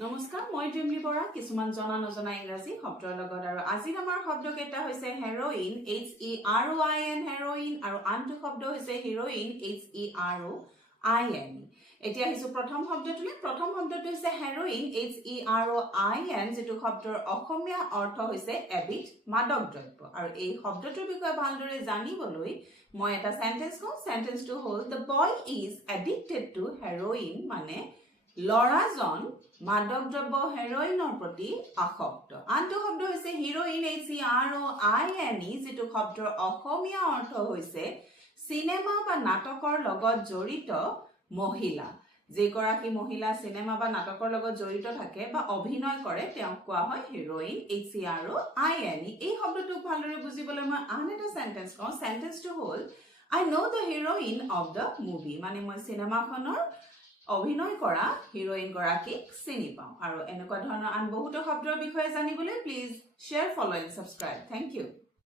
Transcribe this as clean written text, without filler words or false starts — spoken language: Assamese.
নমস্কাৰ মই ডিমলি বৰা কিছুমান জনা নজনা ইংৰাজী শব্দৰ লগত আৰু আজি আমাৰ শব্দ কেইটা হৈছে হেৰোইন HEROIN হেৰোইন আৰু আনটো শব্দ হৈছে হিৰোইন HEROIN এতিয়া আহিছো প্ৰথম শব্দটোলৈ প্ৰথম শব্দটো হৈছে হেৰোইন HEROIN যেটো শব্দৰ অসমীয়া অৰ্থ হৈছে এবিধ মাদক দ্ৰব্য আৰু এই শব্দটোৰ বিষয়ে ভালদৰে জানিবলৈ মই এটা সেন্টেন্স কওঁ সেন্টেন্সটো হ'ল the boy is addicted to heroin মানে লৰাজন মাদক দ্ৰব্য হেৰোইনৰ প্ৰতি আসক্ত আনটো শব্দ হৈছে হিৰোইন HEROIN যেটো শব্দৰ অসমীয়া অৰ্থ হৈছে সিনেমা বা নাটকৰ লগত জড়িত মহিলা যেগৰাকী মহিলা সিনেমা বা নাটকৰ লগত জড়িত থাকে বা অভিনয় কৰে তেওঁক কোৱা হয় হিৰোইন HEROIN এই শব্দটো ভালদৰে বুজিবলৈ মই আন এটা সেন্টেন্স কওঁ সেন্টেন্সটো হ'ল I know the heroine of the movie মানে মই সিনেমাখনৰ অভিনয় কৰা হিৰোইন গৰাকীক চিনি পাওঁ আৰু এনেকুৱা ধৰণৰ আন বহুতো শব্দৰ বিষয়ে জানিবলৈ please share follow and subscribe thank U